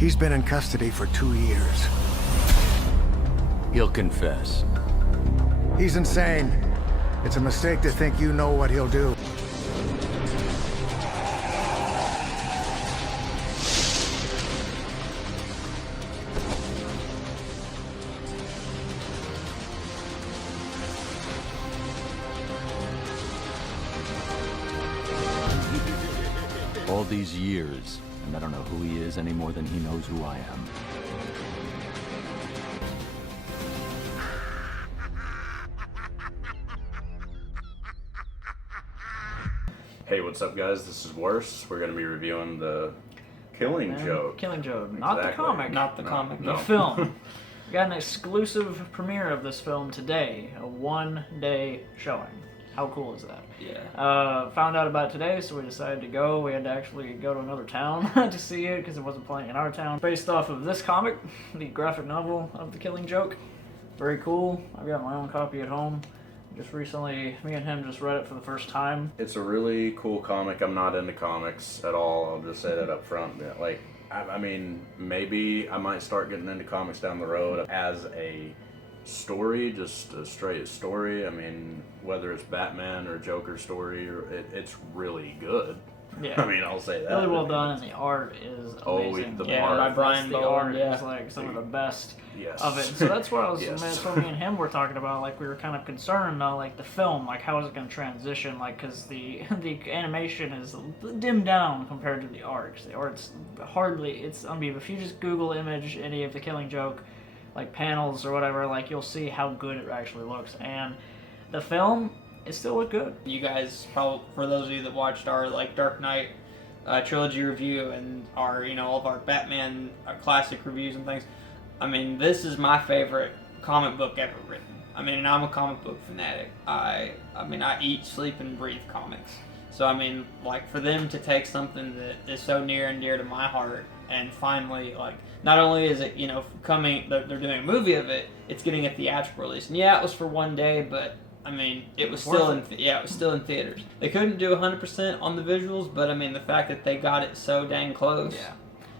He's been in custody for 2 years. He'll confess. He's insane. It's a mistake to think you know what he'll do. All these years, and I don't know who he is any more than he knows who I am. Hey, what's up, guys? This is Worse. We're going to be reviewing the Killing Joke. Killing Joke, not the comic. Not the comic. The film. We got an exclusive premiere of this film today, a one-day showing. How cool is that? Yeah. Found out about it today, so we decided to go. We had to actually go to another town to see it because it wasn't playing in our town. Based off of this comic, the graphic novel of The Killing Joke. Very cool. I've got my own copy at home. Just recently, me and him just read it for the first time. It's a really cool comic. I'm not into comics at all. I'll just say that up front. Like, I mean, maybe I might start getting into comics down the road as a story, just a straight story. I mean, whether it's Batman or Joker story, it's really good. Yeah. I mean, I'll say that. Really well done, and the art is amazing. the Yeah, art. by Brian The Bowen, art yeah. is like some of the best Yes. of it. So that's what I was, Yes. that's what me and him were talking about. Like, we were kind of concerned, like the film, like how is it going to transition? Like, because the animation is dimmed down compared to the art. 'Cause the art's hardly. I mean, if you just Google image any of the Killing Joke, like panels or whatever, like you'll see how good it actually looks. And the film, it still looked good. You guys, probably for those of you that watched our like Dark Knight trilogy review and our all of our Batman classic reviews and things, I mean, this is my favorite comic book ever written. I mean, I'm a comic book fanatic. I mean, I eat, sleep, and breathe comics. So I mean, like, for them to take something that is so near and dear to my heart and finally, like, not only is it coming, they're doing a movie of it, it's getting a theatrical release. And yeah, it was for one day, but I mean, it was still in theaters. They couldn't do 100% on the visuals, but I mean, the fact that they got it so dang close. Yeah.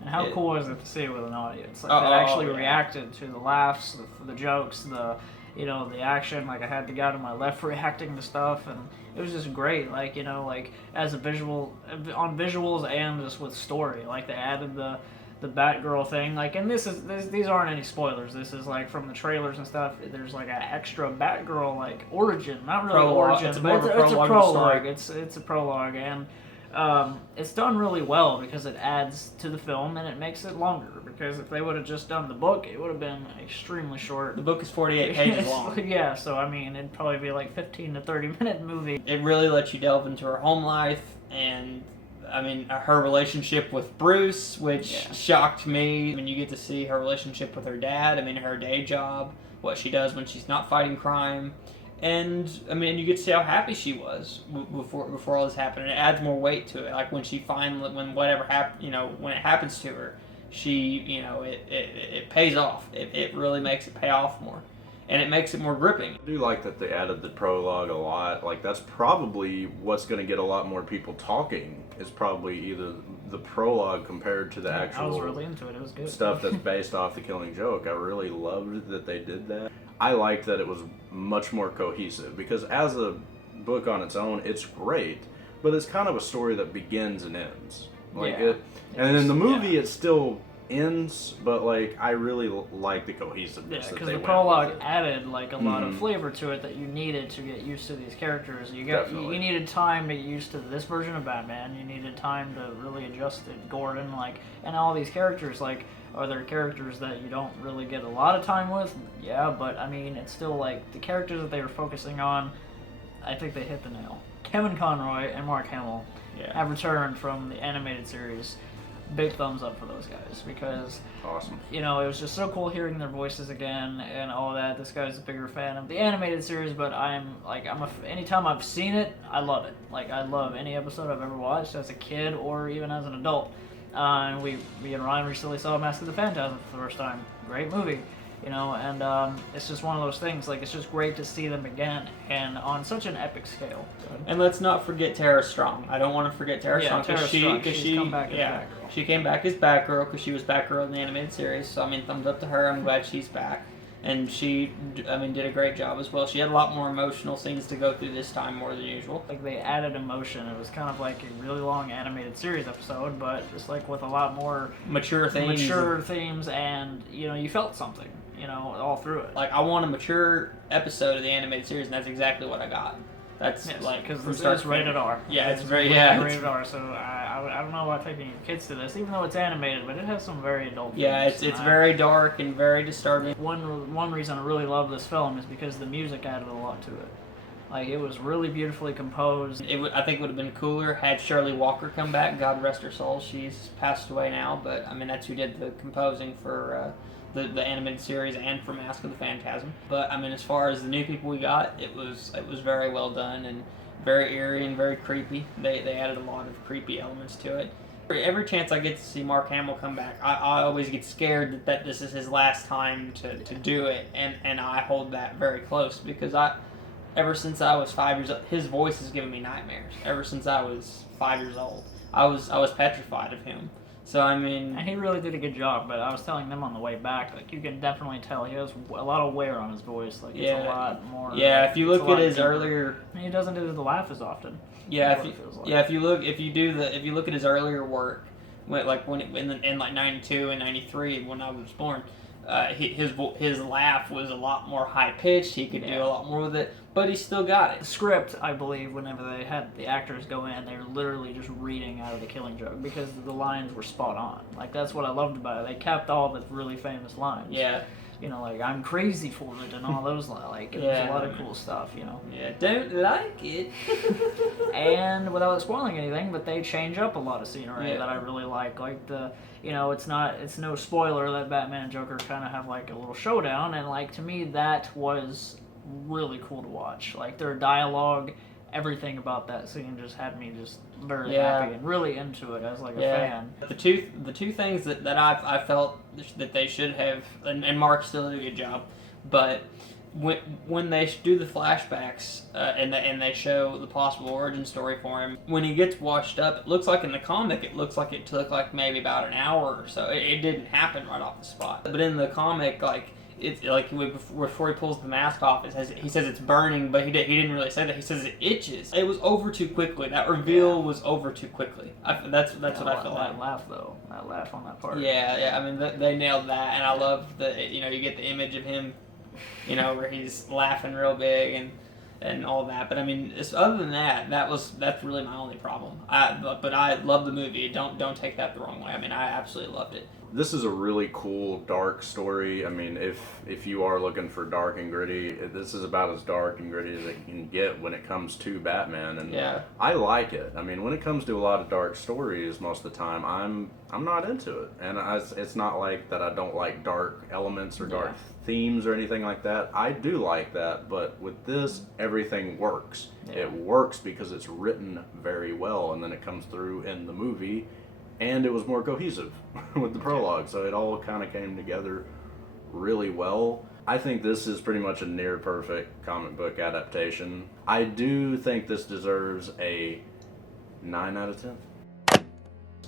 And how cool is it to see it with an audience? Like, they actually reacted to the laughs, the jokes, the action. Like, I had the guy to my left reacting to stuff, and it was just great. Like, like as a visual, on visuals and just with story. Like, they added the Batgirl thing. Like, and these aren't any spoilers. This is like from the trailers and stuff. There's like an extra Batgirl like origin, not really origin, but it's a prologue. It's a prologue, and it's done really well because it adds to the film and it makes it longer. Because if they would have just done the book, it would have been extremely short. The book is 48 pages long. Yeah, so I mean, it'd probably be like 15 to 30-minute movie. It really lets you delve into her home life and, I mean, her relationship with Bruce, which shocked me. I mean, you get to see her relationship with her dad. I mean, her day job, what she does when she's not fighting crime. And, I mean, you get to see how happy she was before all this happened. And it adds more weight to it. Like, when she finally, when it happens to her, she, it pays off. It really makes it pay off more. And it makes it more gripping. I do like that they added the prologue a lot. Like, that's probably what's going to get a lot more people talking, is probably either the prologue compared to the actual I was really into it. It was good. stuff that's based off The Killing Joke. I really loved that they did that. I liked that it was much more cohesive, because as a book on its own, it's great, but it's kind of a story that begins and ends. Like and in the movie, it still ends, but like, I really like the cohesiveness. Yeah, because the prologue added like a lot of flavor to it that you needed to get used to these characters. You needed time to get used to this version of Batman. You needed time to really adjust to Gordon, like, and all these characters. Like, are there characters that you don't really get a lot of time with? Yeah, but I mean, it's still like the characters that they were focusing on. I think they hit the nail. Kevin Conroy and Mark Hamill have returned from the animated series. Big thumbs up for those guys, because awesome. It was just so cool hearing their voices again and all that. This guy's a bigger fan of the animated series, but anytime I've seen it, I love it. Like, I love any episode I've ever watched as a kid or even as an adult. And me and Ryan recently saw Mask of the Phantasm for the first time. Great movie. you know, and it's just one of those things. Like, it's just great to see them again, and on such an epic scale. And let's not forget Tara Strong. I don't want to forget Tara Strong Tara Strong. She's come back as Batgirl. She came back as Batgirl because she was Batgirl in the animated series. So I mean, thumbs up to her. I'm glad she's back. And she, I mean, did a great job as well. She had a lot more emotional scenes to go through this time more than usual. Like, they added emotion. It was kind of like a really long animated series episode, but just like with a lot more mature themes, and you know, you felt something, you know, all through it. Like, I want a mature episode of the animated series, and that's exactly what I got. That's like, because it's rated R. Yeah, it's rated R. So I don't know about taking your kids to this, even though it's animated, but it has some very adult. Yeah, themes. it's very dark and very disturbing. One reason I really love this film is because the music added a lot to it. Like, it was really beautifully composed. I think it would have been cooler had Shirley Walker come back. God rest her soul. She's passed away now, but I mean, that's who did the composing for the animated series and for Mask of the Phantasm. But I mean, as far as the new people we got, it was very well done and very eerie and very creepy. They added a lot of creepy elements to it. Every chance I get to see Mark Hamill come back, I always get scared that this is his last time to do it, and I hold that very close because ever since I was 5 years old, his voice has given me nightmares. Ever since I was 5 years old, I was petrified of him. So I mean, and he really did a good job. But I was telling them on the way back, like, you can definitely tell he has a lot of wear on his voice. Like, it's a lot more. Yeah, like, if you look at his earlier, he doesn't do the laugh as often. Yeah, if you look at his earlier work, in like '92 and '93 when I was born, his laugh was a lot more high pitched. He could do a lot more with it, but he still got it. The script, I believe, whenever they had the actors go in, they were literally just reading out of The Killing Joke because the lines were spot on. Like, that's what I loved about it. They kept all the really famous lines. Yeah. You know, like, I'm crazy for it and all those, like, there's a lot of cool stuff, you know. Yeah, don't like it. And without spoiling anything, but they change up a lot of scenery that I really like. Like, you know, it's no spoiler that Batman and Joker kind of have, like, a little showdown, and, like, to me, that was really cool to watch. Like, their dialogue, everything about that scene just had me just very happy and really into it as, like, a fan. The two things that I felt that they should have, and Mark still did a good job, but when they do the flashbacks and they show the possible origin story for him, when he gets washed up, it looks like in the comic, it looks like it took like maybe about an hour or so. It didn't happen right off the spot. But in the comic, like, it's like before he pulls the mask off, he says it's burning, but he didn't really say that. He says it itches. It was over too quickly. That reveal was over too quickly. That's what I felt like. That laugh though, that laugh on that part. Yeah. I mean, they nailed that, and I love you get the image of him, you know, where he's laughing real big and all that. But I mean, other than that, that's really my only problem. But I love the movie. Don't take that the wrong way. I mean, I absolutely loved it. This is a really cool, dark story. I mean, if you are looking for dark and gritty, this is about as dark and gritty as it can get when it comes to Batman. And I like it. I mean, when it comes to a lot of dark stories, most of the time, I'm not into it. And it's not like that I don't like dark elements or dark themes or anything like that. I do like that, but with this, everything works. It works because it's written very well, and then it comes through in the movie. And it was more cohesive with the prologue, so it all kind of came together really well. I think this is pretty much a near perfect comic book adaptation. I do think this deserves a 9 out of 10.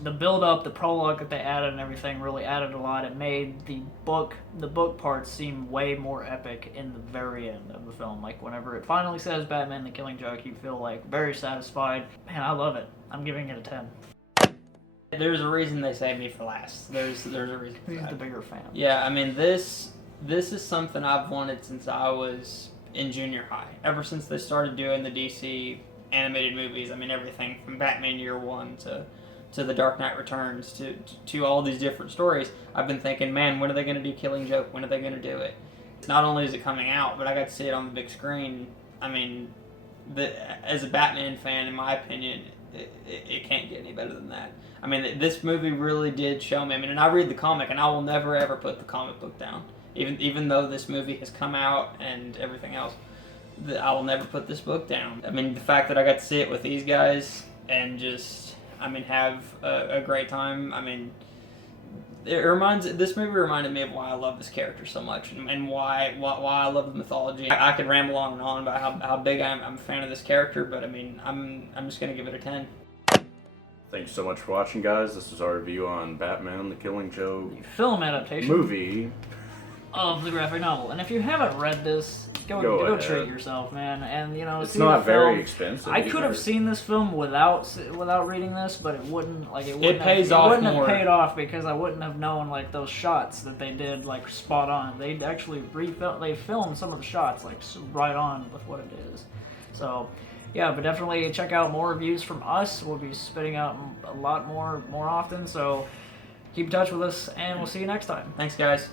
The build-up, the prologue that they added and everything really added a lot. It made the book parts seem way more epic in the very end of the film. Like, whenever it finally says Batman the Killing Joke, you feel, like, very satisfied. Man, I love it. I'm giving it a 10. There's a reason they saved me for last. There's a reason for He's that. the bigger fan. Yeah, I mean, this is something I've wanted since I was in junior high. Ever since they started doing the DC animated movies, I mean, everything from Batman Year One to The Dark Knight Returns to all these different stories, I've been thinking, man, when are they going to do Killing Joke? When are they going to do it? Not only is it coming out, but I got to see it on the big screen. I mean, as a Batman fan, in my opinion, it can't get any better than that. I mean, this movie really did show me. I mean, and I read the comic, and I will never ever put the comic book down. Even though this movie has come out and everything else, I will never put this book down. I mean, the fact that I got to see it with these guys and just, I mean, have a great time. I mean, This movie reminded me of why I love this character so much, and why I love the mythology. I could ramble on and on about how big I'm a fan of this character, but I mean, I'm just gonna give it a 10. Thanks so much for watching, guys. This is our review on Batman: The Killing Joke Film adaptation movie. of the graphic novel. And if you haven't read this, go treat yourself, man. And It's see not the very film. expensive. I could have seen this film without reading this, but it wouldn't It pays off It wouldn't more. have paid off because I wouldn't have known like those shots that they did like spot on. They actually filmed some of the shots like right on with what it is. So yeah, but definitely check out more reviews from us. We'll be spitting out a lot more often. So keep in touch with us, and we'll see you next time. Thanks, guys.